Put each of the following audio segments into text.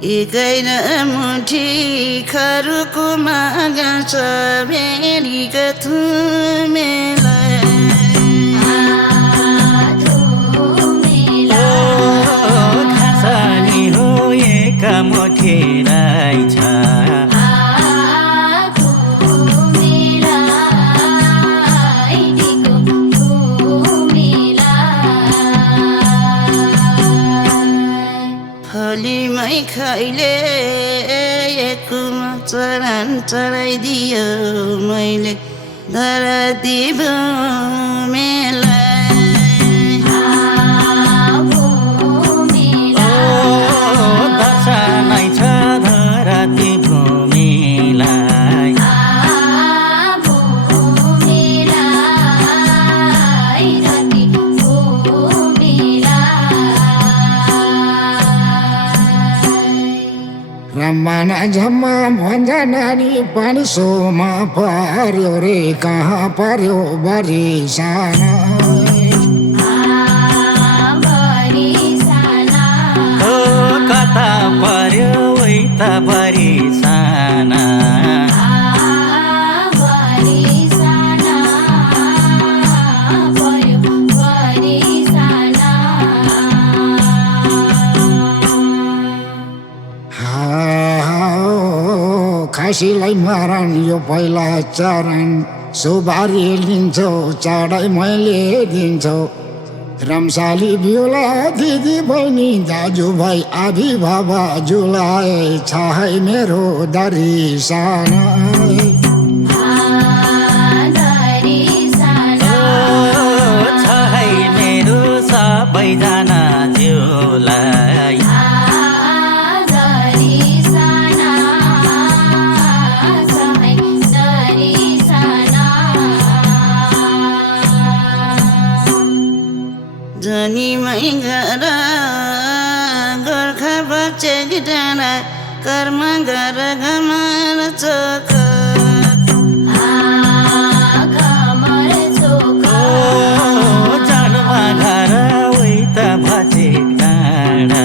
एकै न मुठी खरुको मागा छ भेरीको थुमेला खासानी हो एका मुठी रहेछ फलीमै खैले एकमा चरान चढाइदियो मैले धरती दर्शनै छ धरती भूमिलाई रम्माना झम्मा भन्छ नानी पनि सोमा पर्यो रे कहाँ पर्यो बरिसाना कता पर्यो उता बरिसाना खासीलाई मारन यो पहिला चरण सुबारी लिन्छौ चाँडै मैले दिन्छौ रमसाली बिउला दिदी बहिनी दाजुभाइ आधी बाबाजुलाई छ है मेरो दरिसाना छ है मेरो सबैजना ज्यूलाई जनीमै घर गोर्खा बचेक डाँडा कर्म गर घमर चोक जन्म घर उता बचेक डाँडा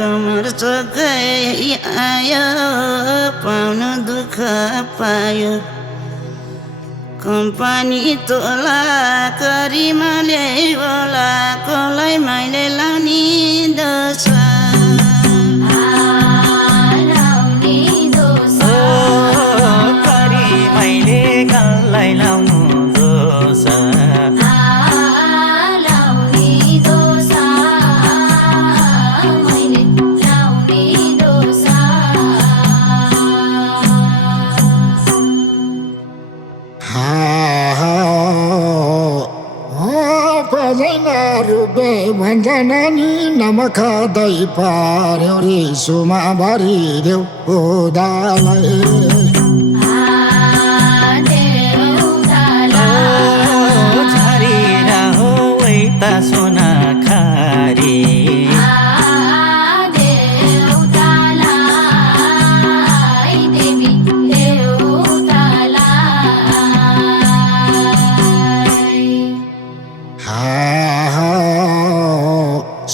घमर चोकै आयो पाउनु दुःख पायो कम्पनी तोला करिमा ल्याइ होला कसलाई मैले लाउने दोष करी मैले कसलाई लाउनु दोष रुपे भन्छ नानी नमक दही पार्यो रे सुमा भरिदेऊ उदालाई झरेर हो उता सोना खारी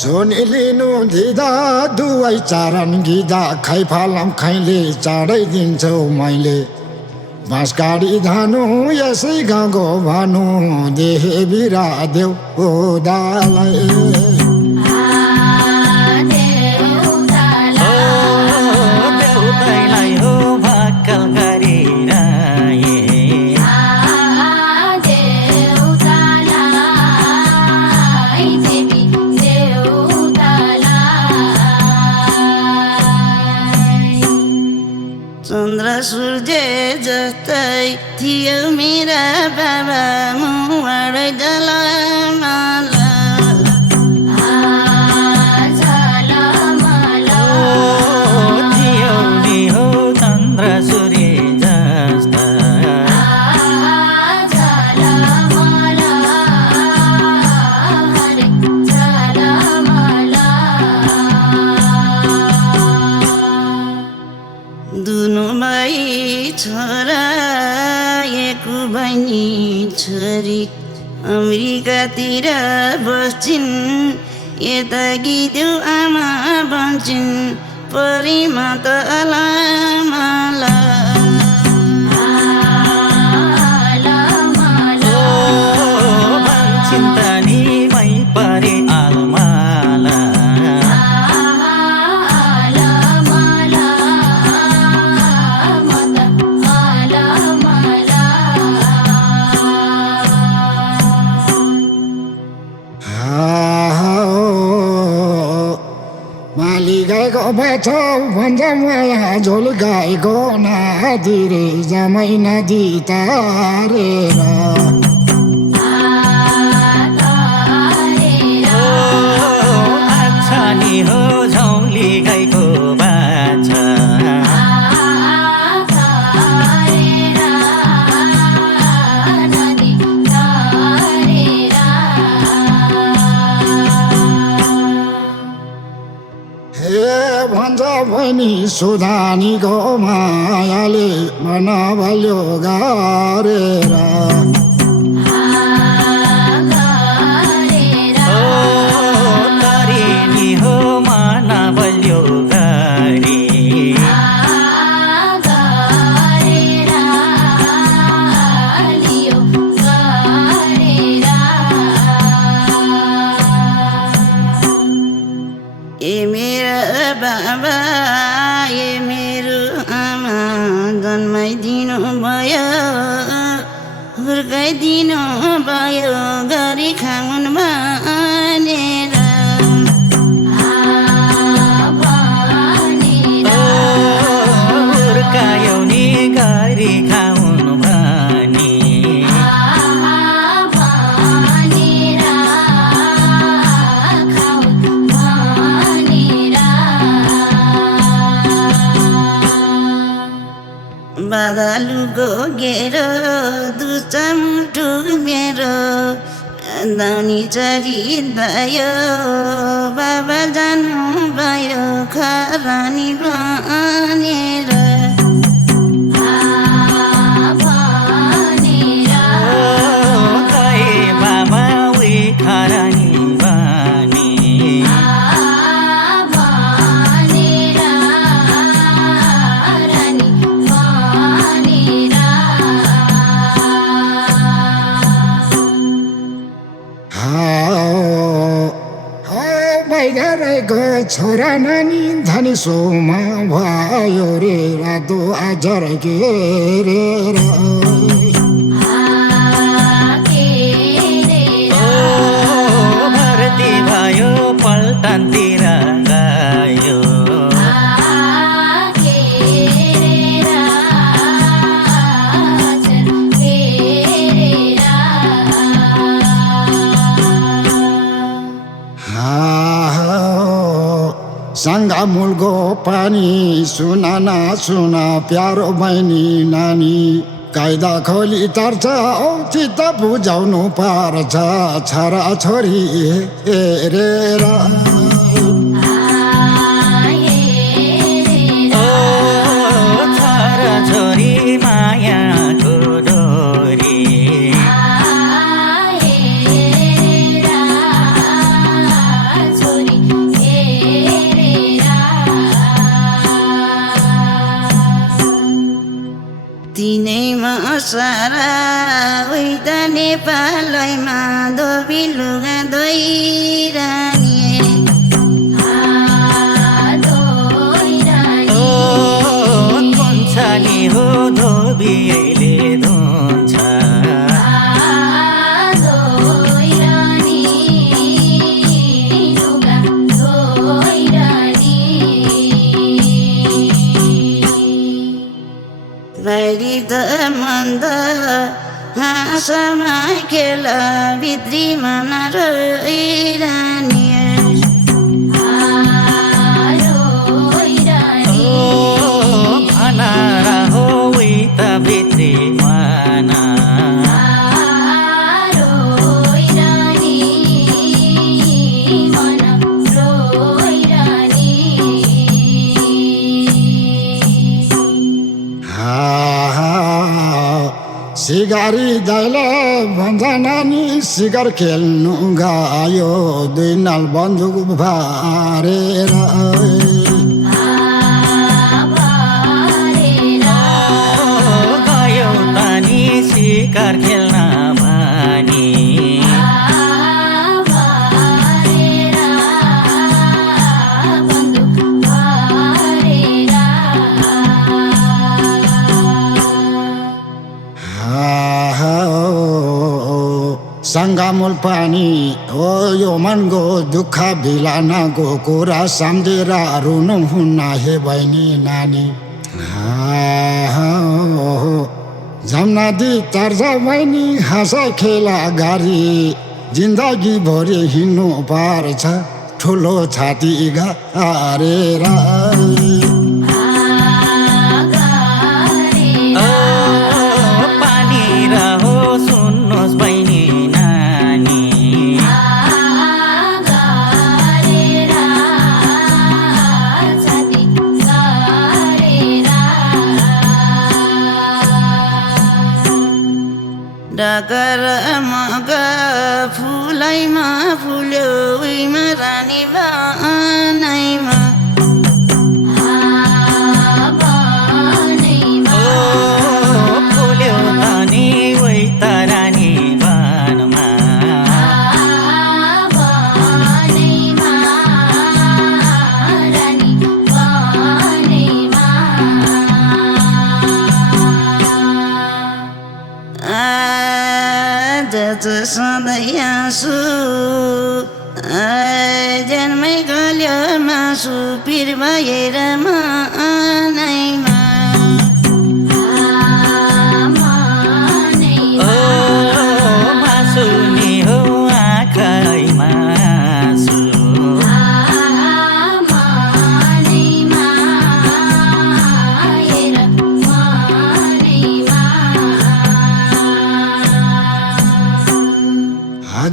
सुनि लिनु दिँदा दुवै चारन गिदा खै फालम खैले चाँडै दिन्छौ मैले बाँस गाडी धानु यसै गाउँको भानु देहे बिरा देऊ उदालाई देउतैलाई हो भाक्कल गरिराए चन्द्र सूर्य जस्तै थियो मेरा बाबा मुहाड जलमाला थियो नि हो चन्द्र सूर्य जस्ता दुनुमा अमेरिकातिर बस्छिन् यता गिद्यौ आमा भन्छन् परिमा त अलामाला चिन्तनी मै परे आलमाला माली गाईको बाछा भन्छ माया झोल गाईको नातिरे जमै नदी तारेर नि हो झौली गाईको बाछा हे भन्छ बहिनी सुधानीको मायाले मन बल्यो गरेर बाबा ए मेरो आमा जन्माइदिनु भयो हुर्काइदिनु भयो गरी खाउन् भनेर हुर्कायौ नि गरी खाउन् भनी बादालुको घेरो दुचमुटु मेरो दानी चरी भयो बाबा जानु भयो खरानी भनेर बाबा उही खरानी बानी मैदानको छोरा नानी धनी सोमा भयो रे रातो आजर घेरेर भर्ती भयो पल्टनतिर गयो सङ्गा मूलको पानी सुना न सुना प्यारो बहिनी नानी कायदा खोली तर्छ औ चित्त बुझाउनु पर्छ छोरा छोरी हेरेर छोरा छोरी मायाको डोरी तिनैमा सारा उइत नेपालैमा धोबी लुगा धोइरानी धुन्छ नि हो धोबीले धुन्छ बाहिरी त मन्द हाँसमा खेल भित्री मन रोइरानी अनारा हो उही त भित्री माना सिगारी दाइले भन्छ नानी सिगर खेल्नु गयो दुई नाल बन्दुक भारेर गयो तानी शिकार खेल्न भनी सङ्गामुल पानी हो यो मनको दुःख भिलानको कुरा सम्झेर रुनु हुन्न हे बहिनी नानी जम्नादी तर्छ बहिनी हाँसा खेला गाडी जिन्दगी भरि हिँड्नु पर्छ ठुलो छाती गारेर पानी रहो सुन्नुहोस् बहिनी नानी डाकर मगा फुलैमा फुल्यो उइमा रानी बनाइमा फुल्यो तानी उही त रानी वनमा सधैँ आँसु जन्मै गल्यो मासु पिर भएर मनैमा मासु नि हो आँखैमा आँसु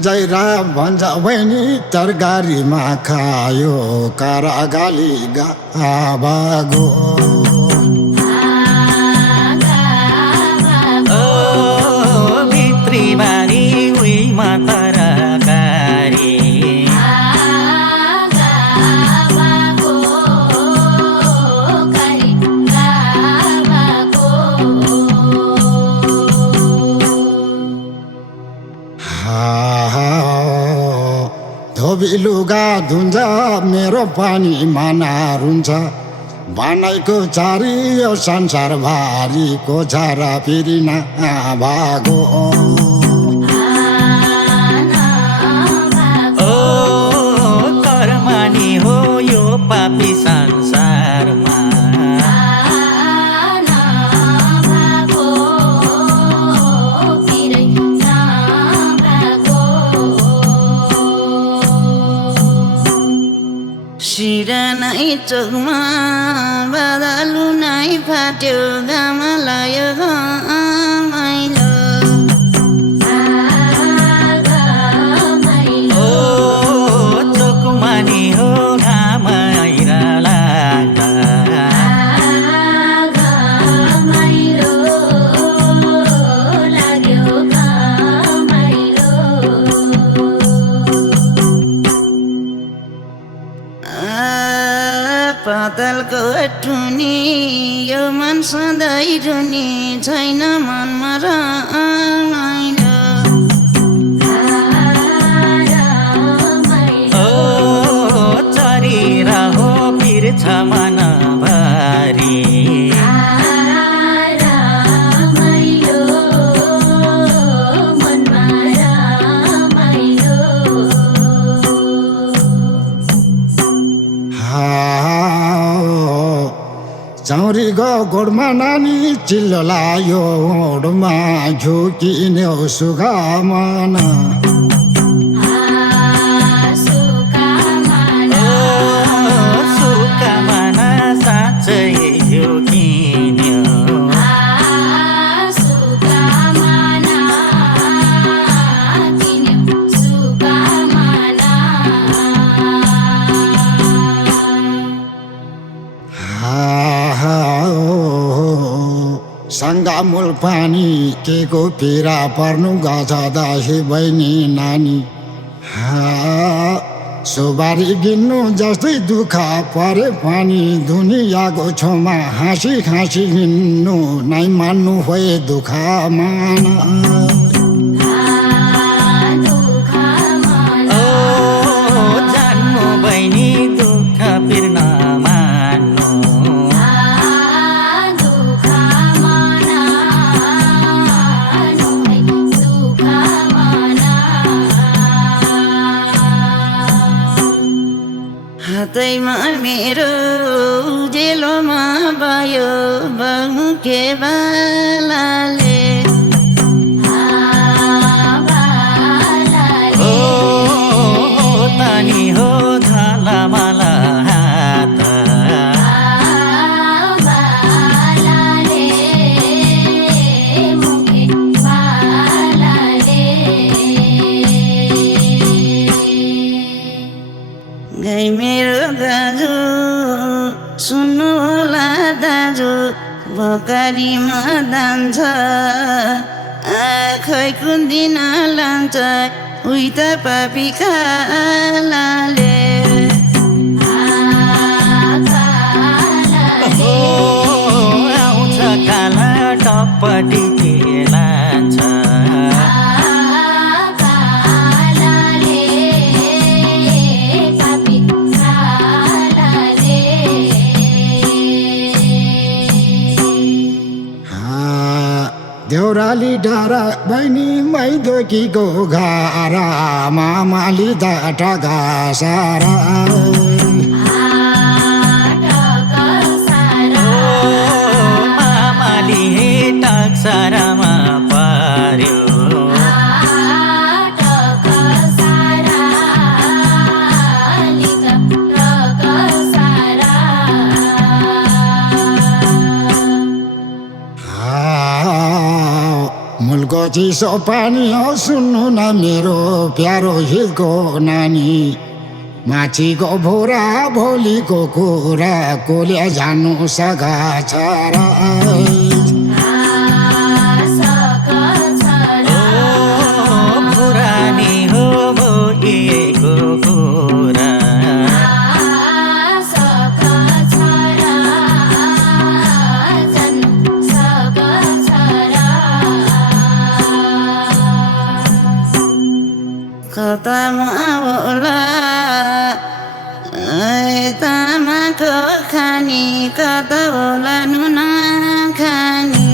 जैरा भन्छ बहिनी तरकारीमा खायो करागाली गाबागो भित्री बारी उहीमा तरकारी धोबी लुगा धुन्छ मेरो पानी माना रुन्छ बनाइको चारी यो संसार भारीको छारा फेरि नभागो कर्मानी हो यो पापी संसारमा सिरा नै चोकमा बदलु नै फाट्यो घाम लायो घमाइलो चोकमानी हो घाम आइरा लाग्दा पातलको टुनी यो मन सधैँ रुनी छैन मनमा रमाइलो चरिरा हो पिर्छ मनभरि चौरीको गोडमा नानी चिल्लो लायो ओडमा झुकिन्यो सुकामना सुकामना साँच्चै झुकिन्यो सङ्गा मूल पानी के को पिरा पर्नु गछ दासी बहिनी नानी सुबारी गिन्नु जस्तै दुःख परे पनि दुनियाँको छेउमा हाँसी हाँसी हिँड्नु नै मान्नु भए दुःख माना जान्नु बहिनी दुःख पिर्न मान्नु हातैमा मेरो उजेलोमा भयो बङ्के बालाले तानी हो झालामाला हात गाई मेरो दाजु सुन्नु होला दाजु भकारीमा जान्छ खै कुन दिन लान्छ उही त पापी खालाले आउँछ काला टपटी के लान्छ देउराली डाँडा बहिनी मैदोकीको घारा मामाली दाटा घासारा मामाली हे टाक्सारामा पार्यो मुलको चिसो पानी हो सुन्नु न मेरो प्यारो हिलको नानी माछीको भोरा भोलिको कुरा कोले जानु सघा छरा पुरानी हो भोलिको कुरा कतामा होला तामाको खानी कता होला नुना खानी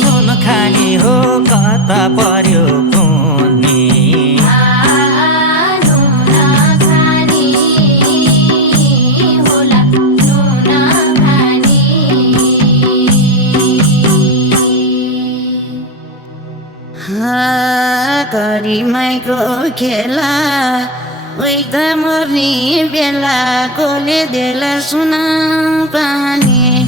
सुन खानी हो कता पर्यो कुनी करिमाईको खेला उही त मर्ने बेला कोले देला सुना पानी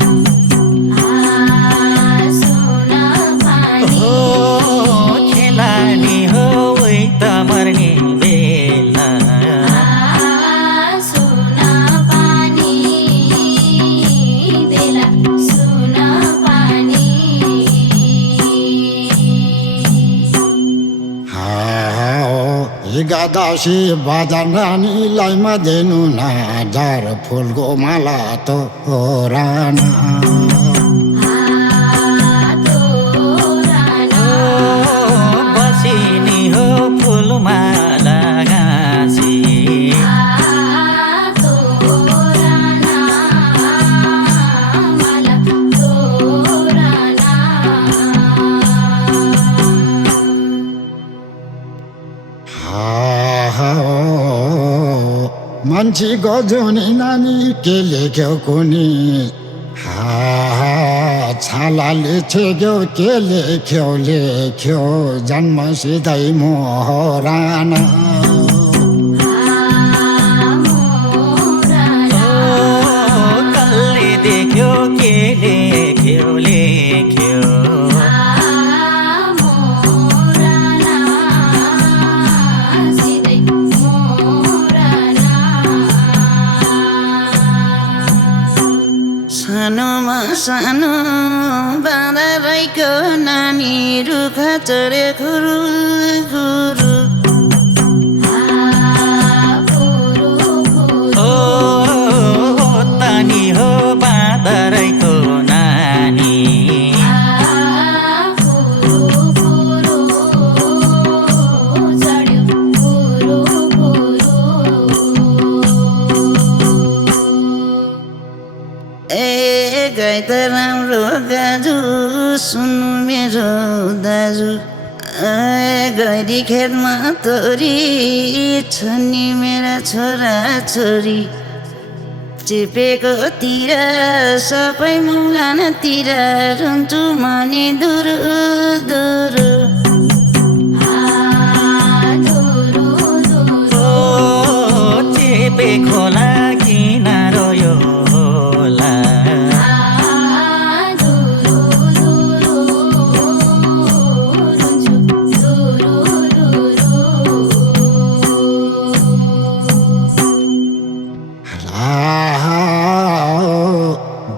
खेलानी हो उही त मर्ने बेला गादासी बाजार नानीलाई मदेनु न झार फुलको माला तो राना बसिनी हो फुलमाला गाँसी मान्छेको जुनी नानी के लेख्यो कुनी छालाले छेक्यो के लेख्यो जन्म सिधै मोहराना कसले देख्यो के लेख्यो सानो बाँधा राईको नानी रुख चढे खुरु खुरु तानी हो बाँदरैको नानी ए गाई त राम्रो गाजु सुन्नु मेरो दाजु गैरी खेतमा तोरी छन् मेरा छोरा छोरी चिपेकोतिर सबै मुलानतिर रुन्छु मनी दुरु दुरु चेपे खोला किनारो यो होला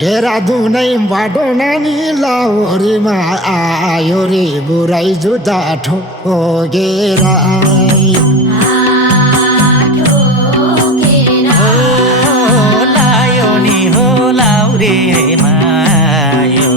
देहरादुनै बाटो नानी लाहोरीमा आयो रे बुराई जुत्ता ठोकेर लायो नि हो लाउरे मायो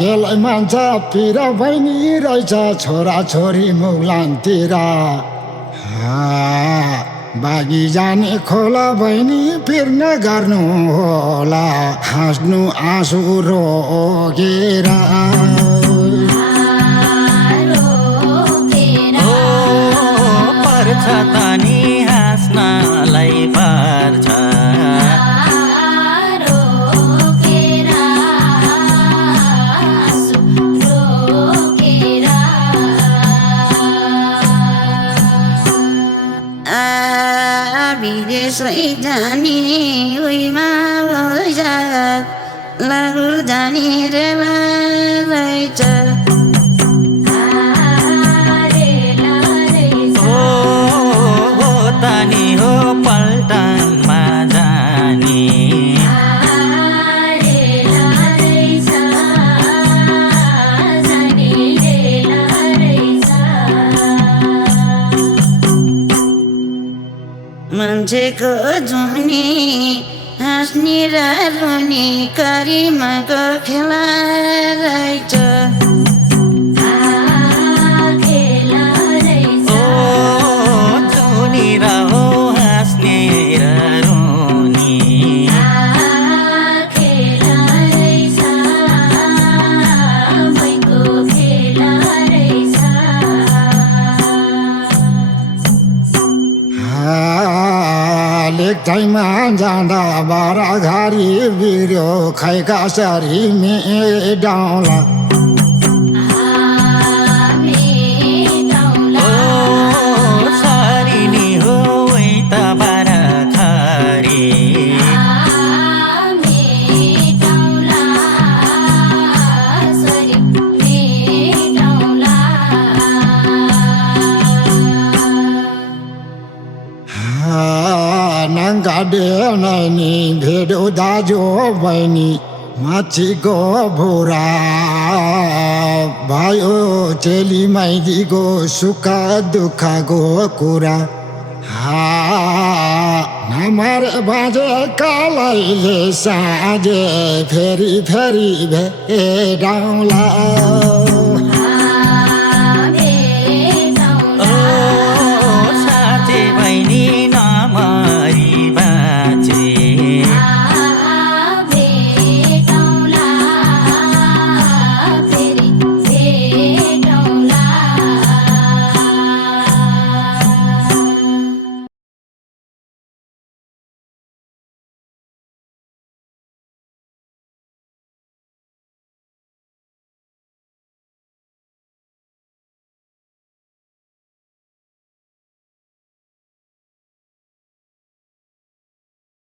त्यसलाई मान्छ पिर बहिनी रहेछ छोरा छोरी मुलानतिर बागी जाने खोला बहिनी पिर्न गर्नु होला हाँस्नु आँसु रोकेर पर्छ तनी हाँस्नलाई पर्छ विदेशै जाने उइमा लागु जाने रे रहेछ तानी हो पल्टनमा जाने मान्छेको जुनी हाँस्ने र रुनी करिमाको खेला रहेछ जुनी र हो हाँस्ने र रुनी लेकटाइमा जाँदा बारा घारी बिर्यो खैका सरी मेडाउला सारी नि हो त बारा खारी नङ्गाडे नैनी भेडो दाजो बहिनी माछीको भोरा भयो चेली माइदीको सुख दुःखको कुरा नमर बाजे कालैले साँझे फेरि फेरि भेटाउँला